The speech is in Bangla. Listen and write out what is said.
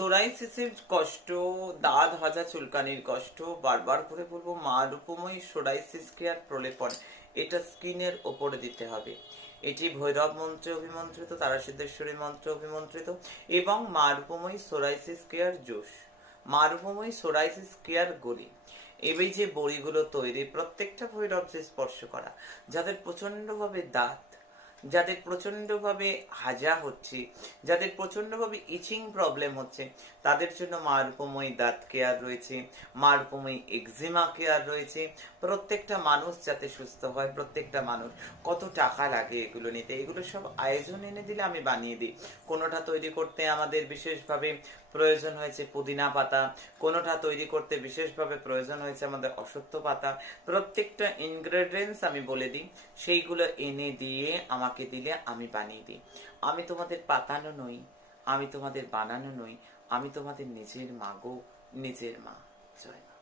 সোরাইসিসের কষ্ট, দাঁত ভাজা চুলকানির কষ্ট, বারবার করে বলবো মা রূপময়ী সোরাইসিস কেয়ার প্রলেপন, এটা স্কিনের ওপরে দিতে হবে। এটি ভৈরব মন্ত্রে অভিমন্ত্রিত, তারাসিদ্ধেশ্বরী মন্ত্রে অভিমন্ত্রিত এবং মা রূপময়ী সোরাইসিস কেয়ার জুস, মা রূপময়ী সোরাইসিস কেয়ার গলি। এই যে বড়িগুলো তৈরি, প্রত্যেকটা ভৈরবকে স্পর্শ করা, যাদের প্রচন্ডভাবে দাঁত, যাদের প্রচন্ডভাবে হাজা হচ্ছে, যাদের প্রচন্ডভাবে ইচিং প্রবলেম হচ্ছে, তাদের জন্য মা রূপময়ী দাঁত কেয়ার রয়েছে, মা রূপময়ী এক্সিমা কেয়ার রয়েছে। প্রত্যেকটা মানুষ যাতে সুস্থ হয়, প্রত্যেকটা মানুষ, কত টাকা লাগে এগুলো নিতে, এগুলো সব আয়োজন এনে দিলে আমি বানিয়ে দিই। কোনোটা তৈরি করতে আমাদের বিশেষভাবে প্রয়োজন হয়েছে পুদিনা পাতা, কোনোটা তৈরি করতে বিশেষভাবে প্রয়োজন হয়েছে আমাদের অশ্বত্থ পাতা। প্রত্যেকটা ইনগ্রেডিয়েন্টস আমি বলে দিই, সেইগুলো এনে দিয়ে আমাকে দিলে আমি বানিয়ে দিই। আমি তোমাদের পাতানো নই, আমি তোমাদের বানানো নই, আমি তোমাদের নিজের মা গো, নিজের মা। জয় মা।